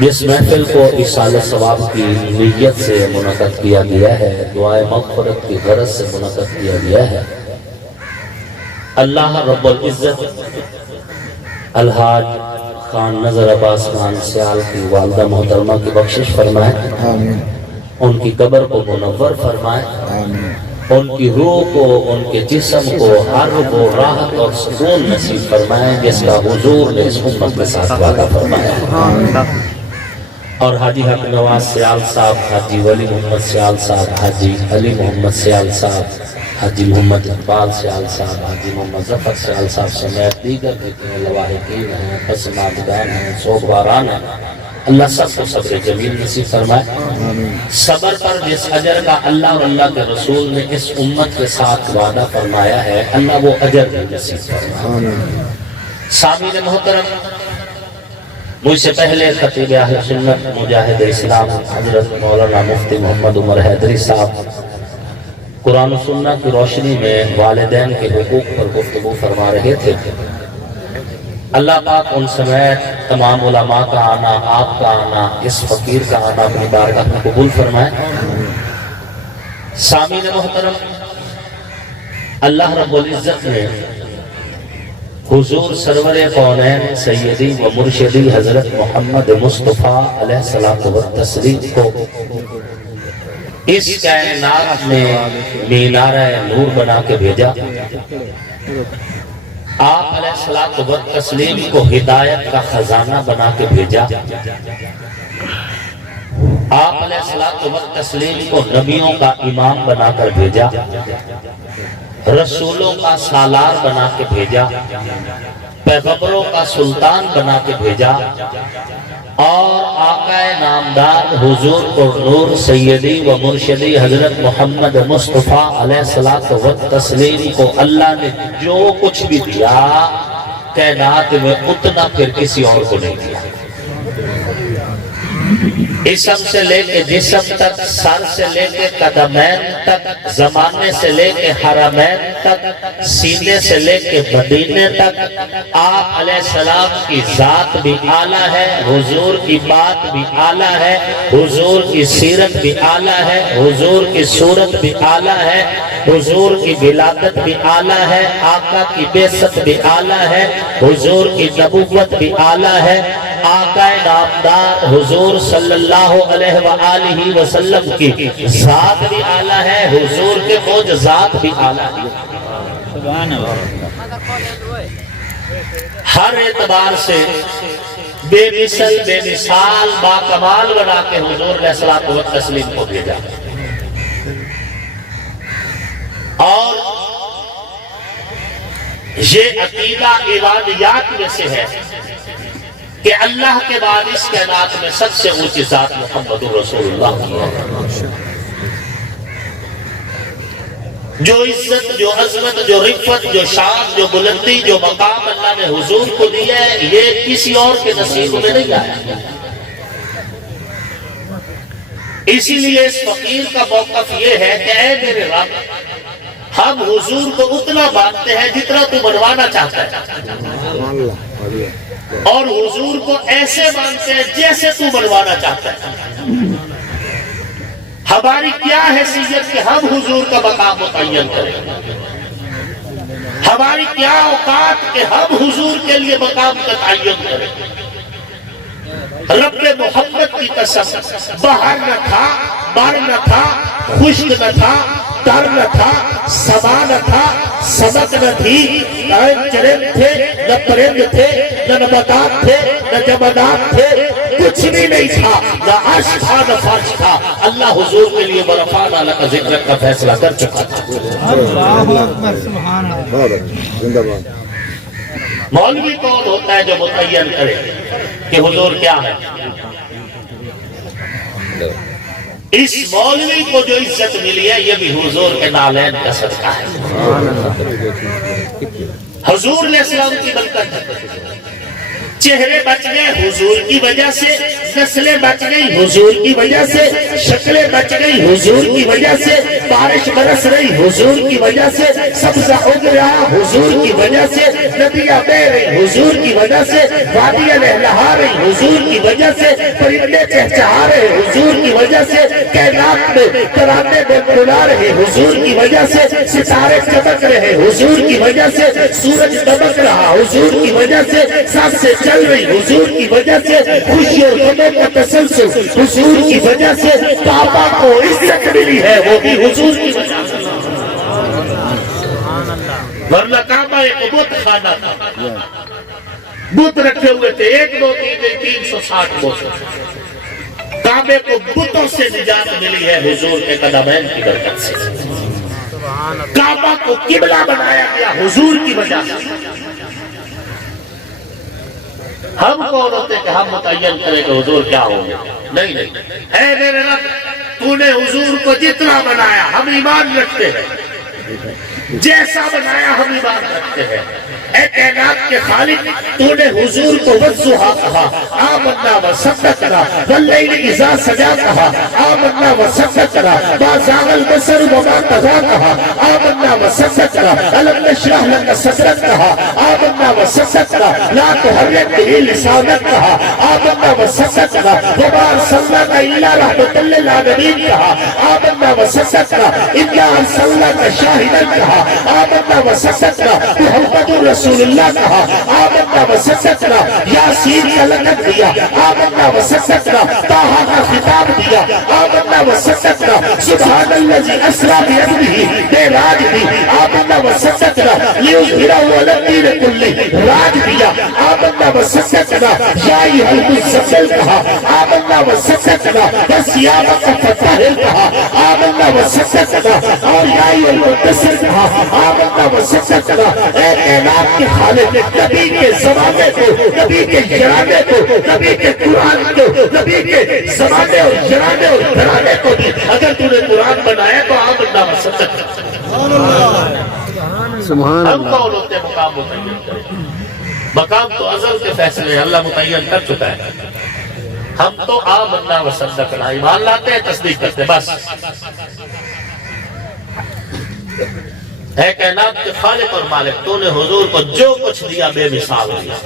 جس محفل کو اصالہ ثواب کی نیت سے منعقد کیا گیا ہے، دعائے مغفرت کی غرض سے منعقد کیا گیا ہے، اللہ رب العزت الحاج خان نظر عباس خان سیال کی والدہ محترمہ کی بخشش فرمائے، آمین ان کی قبر کو منور فرمائے، آمین ان کی روح کو، ان کے جسم کو حرب و راحت اور سکون نصیب فرمائے جس کا حضور نے اس امت کے ساتھ وعدہ فرمایا۔ اور حاجی حق نواز سیال صاحب، حاجی ولی محمد سیال صاحب، حاجی علی محمد سیال صاحب، حاجی محمد اقبال سیال صاحب، حاجی محمد ظفر سیال صاحب سمیت دیگر جتنے لواحقین ہیں، پسماندگان ہیں، سوگواران ہیں، اللہ سب کو صبر جمیل نصیب فرمائے۔ صبر پر جس اجر کا اللہ اور اللہ کے رسول نے اس امت کے ساتھ وعدہ فرمایا ہے، اللہ وہ اجر بھی نصیب فرمائے۔ سامعین محترم، مجھ سے پہلے خطیب اہل سنت مجاہد اسلام حضرت مولانا مفتی محمد عمر حیدری صاحب قرآن و سنت کی روشنی میں والدین کے حقوق پر گفتگو فرما رہے تھے۔ اللہ پاک ان سمیت تمام علماء کا آنا، آپ کا آنا، اس فقیر کا آنا اپنی بارگاہ میں قبول فرمائے۔ سامعین محترم، اللہ رب العزت نے حضور سرور کونین سیدی و مرشدی حضرت محمد مصطفیٰ علیہ الصلوۃ والتسلیم کو اس کائنات میں مینارہ نور بنا کے بھیجا۔ آپ علیہ الصلوۃ والتسلیم کو ہدایت کا خزانہ بنا کے بھیجا۔ آپ علیہ الصلوۃ والتسلیم کو نبیوں کا امام بنا کر بھیجا، رسولوں کا سالار بنا کے بھیجا، پیغمبروں کا سلطان بنا کے بھیجا، اور آقا نامدار حضور پر نور سیدی و مرشدی حضرت محمد مصطفیٰ علیہ الصلوۃ والتسلیم کو اللہ نے جو کچھ بھی دیا کائنات میں اتنا پھر کسی اور کو نہیں دیا۔ اسم سے لے کے جسم تک، سر سے لے کے قدمین تک، زمانے سے لے کے حرمین تک، سینے سے لے کے مدینے تک، آپ علیہ السلام کی ذات بھی اعلیٰ ہے، حضور کی بات بھی اعلیٰ ہے، حضور کی سیرت بھی اعلیٰ ہے، حضور کی صورت بھی اعلیٰ ہے، حضور کی ولادت بھی اعلیٰ ہے، آقا کی بعثت بھی اعلیٰ ہے، حضور کی نبوت بھی اعلیٰ ہے، آقا نامدار حضور صلی اللہ علیہ وآلہ وسلم کی ذات بھی اعلیٰ ہے، حضور کے معجزات بھی اعلیٰ ہے۔ ہر اعتبار سے بے مثل، بے مثال، با کمال بنا کے حضور علیہ الصلوۃ والتسلیم کو بھیجا۔ اور یہ عقیدہ ایمانیات میں سے ہے کہ اللہ کے بعد اس کائنات میں سب سے اونچی ذات محمد رسول اللہ کی ہے۔ جو عزت، جو عظمت، جو رفعت، جو شان، جو بلندی، جو مقام اللہ نے حضور کو دیا ہے، یہ کسی اور کے نصیب میں نہیں آیا۔ اسی لیے اس فقیر کا موقف یہ ہے کہ اے میرے رب، ہم حضور کو اتنا مانتے ہیں جتنا تو بنوانا چاہتا ہے، اور حضور کو ایسے مانتے ہیں جیسے تو بنوانا چاہتا ہے۔ ہماری کیا حیثیت کہ ہم حضور کا مقام متعین کریں؟ ہماری کیا اوقات کہ ہم حضور کے لیے مقام کا تعین کریں؟ رب محمد کی قسم، باہر نہ تھا، بار نہ تھا، خشک نہ تھا، تر نہ تھا، سما نہ تھا، سمک نہ تھی، نہ چرند تھے، نہ پرند تھے، نہ نباتات تھے، نہ جمادات تھے، کچھ بھی نہیں تھا، نہ عرش تھا نہ فرش تھا، اللہ حضور کے لیے ورفعنا لک ذکرک کا فیصلہ کر چکا تھا۔ اللہ اکبر، سبحان اللہ۔ مولوی کون ہوتا ہے جو متعین کرے کہ حضور کیا ہے؟ اس مولوی کو جو عزت ملی ہے یہ بھی حضور کے نالین کا صدقہ ہے، حضور علیہ السلام کی برکت ہے۔ چہرے بچ گئے حضور کی وجہ سے، نسلیں بچ گئی حضور کی وجہ سے، شکلیں بچ گئی حضور کی وجہ سے، بارش برس رہی حضور کی وجہ سے، سبزہ اگ رہا حضور کی وجہ سے، ندیاں بہ رہی حضور کی وجہ سے، وادیاں لہلہا رہی حضور کی وجہ سے، پرندے چہچہا رہے حضور کی وجہ سے، کائنات میں ترانے بلا رہے حضور کی وجہ سے، ستارے چمک رہے حضور کی وجہ سے، سورج دمک رہا حضور کی وجہ سے، سانسیں چل رہی حضور کی وجہ سے، خوشی اور غموں کا تسلسل حضور کی وجہ سے، پاپا کو عزت ملی ہے وہ بھی حضور کی وجہ سے۔ ورنہ کعبہ ایک بت خانہ تھا، بت رکھے ہوئے تھے 1 2 3 360 بت۔ کعبے کو بتوں سے نجات ملی ہے حضور کے قدمین کی برکت سے۔ کعبہ کو قبلہ بنایا گیا حضور کی وجہ سے۔ ہم کون ہوتے کہ ہم متعین کریں کہ حضور کیا ہوں گے؟ نہیں نہیں، اے میرے رب تو نے حضور کو جتنا بنایا ہم ایمان رکھتے ہیں، جیسا بنایا ہم ایمان رکھتے ہیں۔ اے کائنات کے خالق تو نے حضور کو والضحیٰ کہا، آمنا وصدقنا، واللیل اذا سجا کہا، آمنا وصدقنا، ما زاغ البصر وما طغیٰ کہا، آمنا وصدقنا، الم نشرح لک صدرک کہا، آمنا وصدقنا، لا تحرک به لسانک کہا، آمنا وصدقنا، وما ارسلناک الا رحمۃ للعالمین کہا، آمنا وصدقنا، انا ارسلناک شاہدا کہا، آمنا وصدقنا، محمد رسول اللہ کہا، آمنا وصدقنا، یاسین کا لقب دیا، آمنا وصدقنا، طٰہٰ کا خطاب دیا، آمنا وصدقنا، سبحان الذی اسریٰ بعبدہ، معراج دی، آمنا وصدقنا، لیظہرہ علی الدین کلہ، راج دیا، آمنا وصدقنا، یا ایھا المزمل کہا، آمنا وصدقنا، وثیابک فطہر کہا، آمنا وصدقنا، اور یا ایھا المدثر کہا، آمنا وصدقنا۔ اے کائنات کے خالق، نبی کے زمانے کو، نبی کے گھرانے کو، نبی کے قرآن کو، نبی کے زمانے اور گھرانے اور گھرانے کو بھی اگر تو نے قرآن بنایا تو آمنا وصدقنا۔ ہم کون ہوتے مقام متعین کریں؟ مقام تو ازل کے فیصلے اللہ متعین کر چکا ہے۔ ہم تو آمنا وصدقنا، ایمان لاتے ہیں، تصدیق کرتے ہیں، بس۔ اے کائنات کے خالق اور مالک تو نے حضور کو جو کچھ دیا بے مثال دیا۔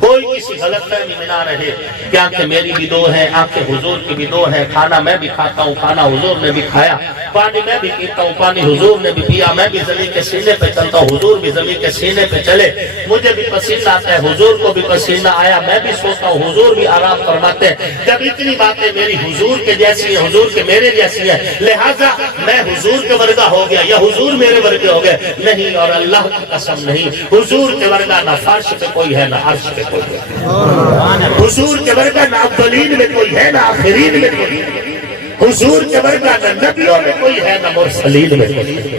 کوئی کسی غلط فہمی میں نہ رہے کہ آنکھیں میری بھی 2 ہیں، آنکھیں حضور کی بھی 2 ہیں، کھانا میں بھی کھاتا ہوں، کھانا حضور نے بھی کھایا، پانی میں بھی پیتا ہوں، پانی حضور نے بھی پیا، میں بھی زمین کے سینے پہ چلتا ہوں، حضور بھی زمین کے سینے پہ چلے، مجھے بھی پسینہ آتا ہے، حضور کو بھی پسینہ آیا، میں بھی سوتا ہوں، حضور بھی آرام فرماتے ہیں۔ جب اتنی باتیں میری حضور کے جیسی ہیں، حضور کے میرے جیسی ہیں، لہٰذا میں حضور کے ورگا ہو گیا یا حضور میرے ورگے ہو گئے؟ نہیں، اور اللہ کی قسم نہیں، حضور کے ورگا نہ فرش پہ کوئی ہے نہ عرش پہ کوئی ہے، حضور کے ورگا نہ اولین میں کوئی ہے نہ آخرین میں کوئی ہے، حضور کے ورگا نہ نبیوں میں کوئی ہے نہ مرسلین میں کوئی ہے۔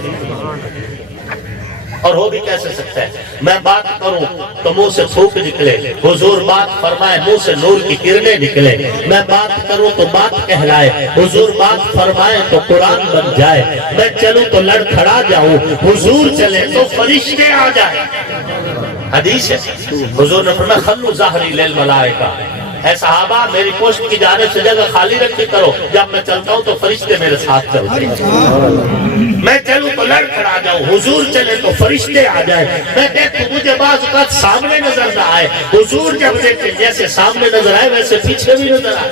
اور ہو بھی کیسے سکتا ہے؟ میں بات کروں تو منہ سے تھوک نکلے، حضور بات فرمائے منہ سے نور کی کرنیں نکلے، میں بات کروں تو بات کہلائے، حضور بات فرمائے تو قرآن بن جائے، میں چلوں تو لڑ کھڑا جاؤں، حضور چلے تو فرشتے آ جائیں۔ حدیث ہے، حضور نے فرمایا خلو ظہری للملائکہ، اے صحابہ میری پشت کی جانب سے جگہ خالی رکھی کرو، جب میں چلتا ہوں تو فرشتے میرے ساتھ چلتے ہیں، میں چلوں تو لڑ کھڑا جاؤں، حضور چلے تو فرشتے آ جائیں، میں دیکھوں مجھے بعض اوقات سامنے نظر نہ آئے، حضور جب دیکھتے جیسے سامنے نظر آئے ویسے پیچھے بھی نظر آئے۔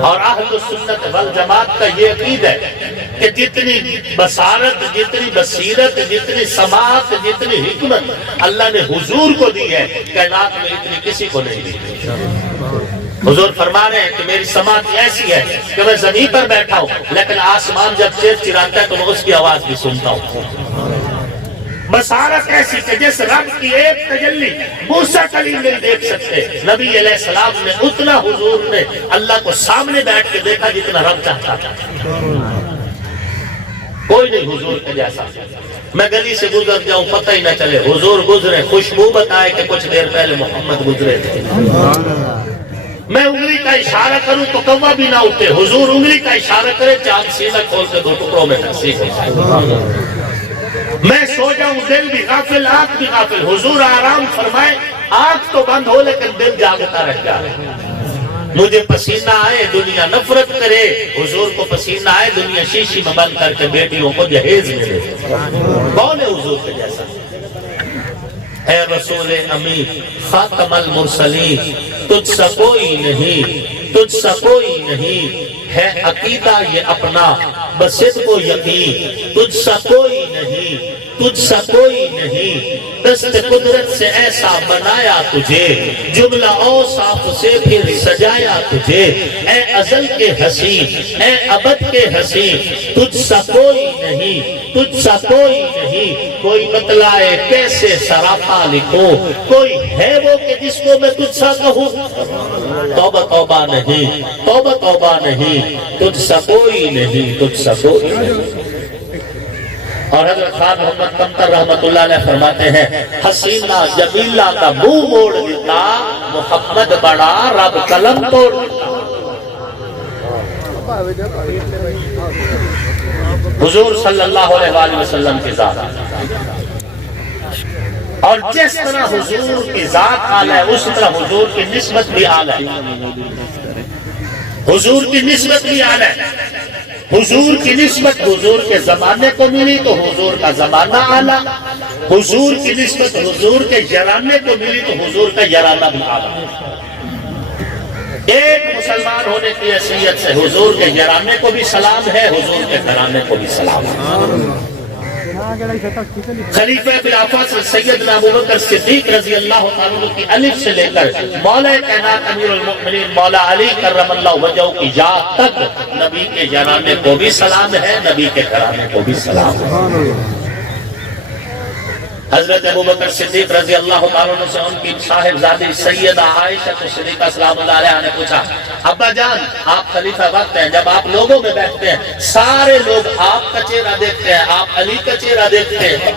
اور اہل سنت والجماعت کا یہ عقید ہے کہ جتنی بصارت، جتنی بصیرت، جتنی سماعت، جتنی حکمت اللہ نے حضور کو دی ہے، کائنات میں اتنی کسی کو نہیں دی۔ حضور فرما رہے ہیں کہ میری سماعت ایسی ہے کہ میں زمین پر بیٹھا ہوں لیکن آسمان جب چیر چراتا ہے تو میں اس کی آواز بھی سنتا ہوں۔ بصارت ایسی کہ جس رب کی ایک تجلی موسیٰ کلیم نہیں دیکھ سکتے، نبی علیہ السلام نے اتنا حضور نے اللہ کو سامنے بیٹھ کے دیکھا جتنا رب چاہتا تھا۔ کوئی نہیں حضور کے جیسا، میں گلی سے گزر جاؤں پتہ ہی نہ چلے، حضور گزرے خوشبو بتائے کہ کچھ دیر پہلے محمد گزرے تھے۔ میں انگلی کا اشارہ کروں تو کوا بھی نہ اٹھے، حضور انگلی کا اشارہ کرے چاند سینہ کھول کے 2 ٹکڑوں میں تقسیم ہو جائے۔ میں سو جاؤں دل بھی غافل آنکھ بھی غافل، حضور آرام فرمائے آنکھ تو بند ہو لیکن دل جاگتا رہ جائے۔ مجھے پسینہ آئے دنیا نفرت کرے، حضور کو پسینہ آئے دنیا شیشی میں بند کر کے بیٹیوں کو جہیز ملے۔ کون ہے حضور کے جیسا؟ اے رسول امین خاتم المرسلین، تجھ سا کوئی نہیں، تجھ سا کوئی نہیں، ہے عقیدہ یہ اپنا بس صدق و یقین، تجھ سا کوئی نہیں، تجھ سا کوئی نہیں، دست قدرت سے ایسا بنایا تجھے، جملہ اوصاف سے پھر سجایا تجھے، اے ازل کے حسین، اے ابد کے حسین، تجھ سا کوئی نہیں، تجھ سا کوئی نہیں، کوئی بتلائے کیسے سراپا لکھو، کوئی ہے وہ کہ جس کو میں تجھ سا کہوں، توبہ توبہ نہیں، توبہ توبہ نہیں، تجھ سا کوئی نہیں، تجھ سا کوئی نہیں۔ اور حضرت خان محمد قمطر رحمت اللہ علیہ فرماتے ہیں حسینہ جمیلہ کا منہ موڑ دیتا، محمد بڑا رب قلم توڑ دیتا۔ حضور صلی اللہ علیہ وآلہ وسلم کی ذات، اور جس طرح حضور کی ذات اعلیٰ ہے اس طرح حضور کی نسبت بھی اعلیٰ ہے، حضور کی نسبت بھی اعلیٰ ہے۔ حضور کی نسبت حضور کے زمانے کو ملی تو حضور کا زمانہ اعلیٰ، حضور کی نسبت حضور کے یرانے کو ملی تو حضور کا یرانہ بھی اعلیٰ۔ ایک مسلمان ہونے کی حیثیت سے حضور کے یرانے کو بھی سلام ہے، حضور کے گھرانے کو بھی سلام ہے۔ خلیفہ خلافت سیدنا ابوبکر صدیق رضی اللہ عنہ کی الف سے لے کر مولا کائنات امیر المؤمنین مولا علی کرم اللہ وجہہ کی یاد تک نبی کے یرانے کو بھی سلام ہے، نبی کے گھرانے کو بھی سلام ہے۔ حضرت ابوبکر صدیق رضی اللہ عنہ سے ان کی صاحبزادی سیدہ عائشہ صدیقہ سلام اللہ علیہ نے پوچھا، ابا جان آپ خلیفہ وقت ہیں، جب آپ لوگوں میں بیٹھتے ہیں سارے لوگ آپ کا چہرہ دیکھتے ہیں، آپ علی کا چہرہ دیکھتے ہیں،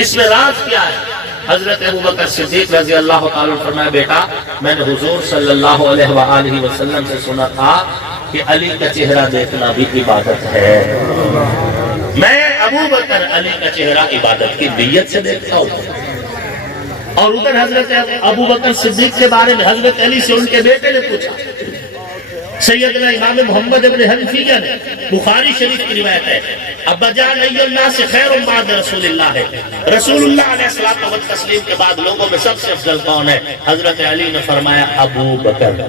اس میں راز کیا ہے؟ حضرت ابوبکر صدیق رضی اللہ عنہ فرمایا بیٹا میں نے حضور صلی اللہ علیہ وآلہ وسلم سے سنا تھا کہ علی کا چہرہ دیکھنا بھی عبادت ہے، میں ابوبکر علی کا چہرہ عبادت کی نیت سے دیکھتا ہوں۔ اور ادھر حضرت ابوبکر صدیق کے بارے میں حضرت علی سے ان کے بیٹے نے پوچھا، سیدنا امام محمد ابن حنفیہ نے، بخاری شریف کی روایت ہے، ابا جان ای اللہ سے خیر بعد رسول اللہ ہے، رسول اللہ علیہ الصلوۃ والتسلیم کے بعد لوگوں میں سب سے افضل کون ہے؟ حضرت علی نے فرمایا ابوبکر،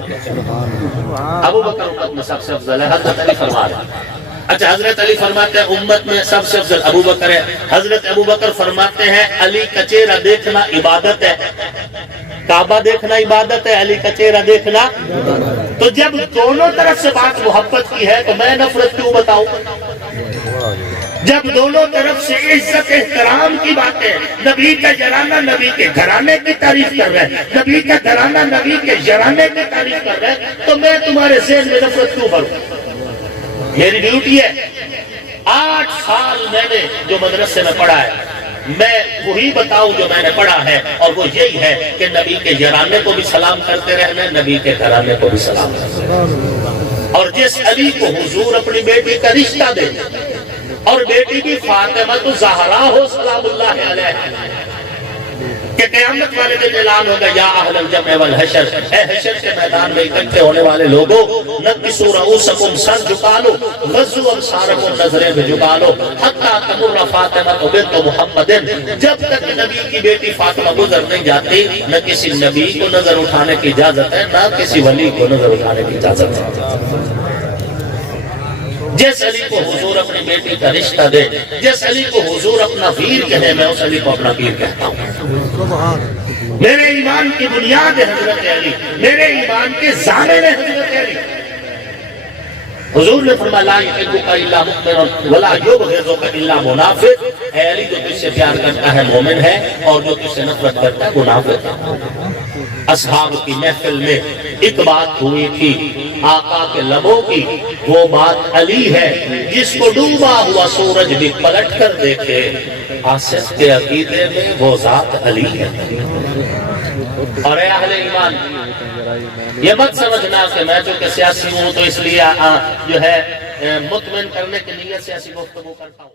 ابوبکر امت میں سب سے افضل ہے، حضرت علی فرما رہے ہیں۔ اچھا حضرت علی فرماتے ہیں امت میں سب سے افضل ابوبکر ہے، حضرت ابوبکر فرماتے ہیں علی کا چہرہ دیکھنا عبادت ہے، کعبہ دیکھنا عبادت ہے، علی کا چہرہ دیکھنا، تو جب دونوں طرف سے بات محبت کی ہے تو میں نفرت کیوں بتاؤں؟ جب دونوں طرف سے عزت احترام کی باتیں، نبی کا یرانہ نبی کے گھرانے کی تعریف کر رہے ہیں، نبی کا گھرانہ نبی کے یرانے کی تعریف کر رہے ہیں، تو میں تمہارے ذہن میں نفرت کیوں بھروں؟ میری ڈیوٹی ہے 8 سال میں نے جو مدرسے میں پڑھا ہے میں وہی بتاؤں جو میں نے پڑھا ہے، اور وہ یہی ہے کہ نبی کے یرانے کو بھی سلام کرتے رہنا، نبی کے گھرانے کو بھی سلام کرتے رہنا۔ اور جس علی کو حضور اپنی بیٹی کا رشتہ دے اور بیٹی کی فاطمہ الزہرا ہو سلام اللہ علیہ، کہ قیامت والے دن اعلان ہوگا یا اہل الجمع والحشر، اے حشر کے میدان میں اکٹھے ہونے والے لوگوں، نکسوا رؤوسکم سر جھکا لو، غضوا ابصارکم نظریں بھی جھکا لو، حتی تمر فاطمہ بنت محمد، جب تک نبی کی بیٹی فاطمہ گزر نہیں جاتی نہ کسی نبی کو نظر اٹھانے کی اجازت ہے نہ کسی ولی کو نظر اٹھانے کی اجازت ہے۔ جس علی کو حضور اپنی بیٹی کا رشتہ دے، جس علی کو حضور اپنا پیر کہے، میں اس علی کو اپنا پیر کہتا ہوں۔ میرے ایمان کی بنیاد ہے حضرت علی، میرے ایمان کے ضامن ہے حضرت علی۔ حضور نے فرمایا لا یحبک الا مؤمن ولا یبغضک الا منافق، اے علی جو تجھ سے پیار کرتا ہے مومن ہے اور جو تجھ سے نفرت کرتا ہے منافق ہے۔ اصحاب کی محفل میں ایک بات ہوئی تھی آقا کے لبوں کی، وہ بات علی ہے جس کو ڈوبا ہوا سورج بھی پلٹ کر دیکھے، عاشق کے عقیدے میں وہ ذات علی ہے۔ اور اے اہل ایمان یہ مت سمجھنا کہ میں چونکہ سیاسی ہوں تو اس لیے جو ہے مطمئن کرنے کے لیے سیاسی گفتگو کرتا ہوں۔